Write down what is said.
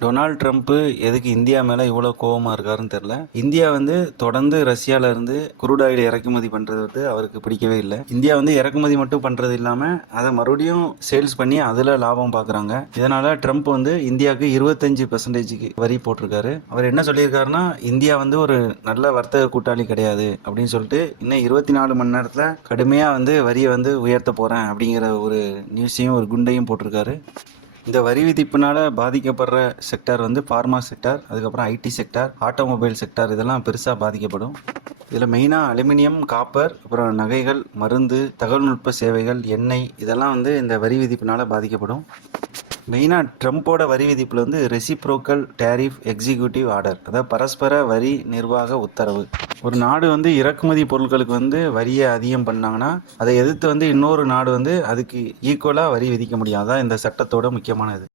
Donald Trump எதுக்கு India மேலே இவ்வளோ கோவமாக இருக்காருன்னு தெரில. இந்தியா தொடர்ந்து ரஷ்யால இருந்து குரூட் ஆயில் இறக்குமதி பண்ணுறது அவருக்கு பிடிக்கவே இல்லை. இந்தியா இறக்குமதி மட்டும் பண்ணுறது இல்லாமல் அதை மறுபடியும் சேல்ஸ் பண்ணி அதில் லாபம் பார்க்குறாங்க. இதனால் ட்ரம்ப் இந்தியாவுக்கு 25% வரி போட்டிருக்காரு. அவர் என்ன சொல்லியிருக்காருன்னா, இந்தியா ஒரு நல்ல வர்த்தக கூட்டாளி கிடையாது அப்படின்னு சொல்லிட்டு இன்னும் 24 மணி நேரத்தில் கடுமையாக வரியை உயர்த்த போகிறேன் அப்படிங்கிற ஒரு நியூஸையும் ஒரு குண்டையும் போட்டிருக்காரு. இந்த வரி விதிப்புனால பாதிக்கப்படுற செக்டார் ஃபார்மா செக்டார், அதுக்கப்புறம் ஐடி செக்டார், ஆட்டோமொபைல் செக்டார், இதெல்லாம் பெருசாக பாதிக்கப்படும். இதில் மெயினாக அலுமினியம், காப்பர், அப்புறம் நகைகள், மருந்து, தகவல்நுட்ப சேவைகள், எண்ணெய், இதெல்லாம் இந்த வரி விதிப்புனால பாதிக்கப்படும். மெயினாக ட்ரம்ப்போட வரி விதிப்பில் ரெசிப்ரோக்கல் டேரிஃப் எக்ஸிக்யூட்டிவ் ஆர்டர், அதாவது பரஸ்பர வரி நிர்வாக உத்தரவு. ஒரு நாடு இறக்குமதி பொருட்களுக்கு வரியை அதிகம் பண்ணாங்கன்னா அதை எதிர்த்து இன்னொரு நாடு அதுக்கு ஈக்குவலாக வரி விதிக்க முடியும். அதான் இந்த சட்டத்தோட முக்கியமானது.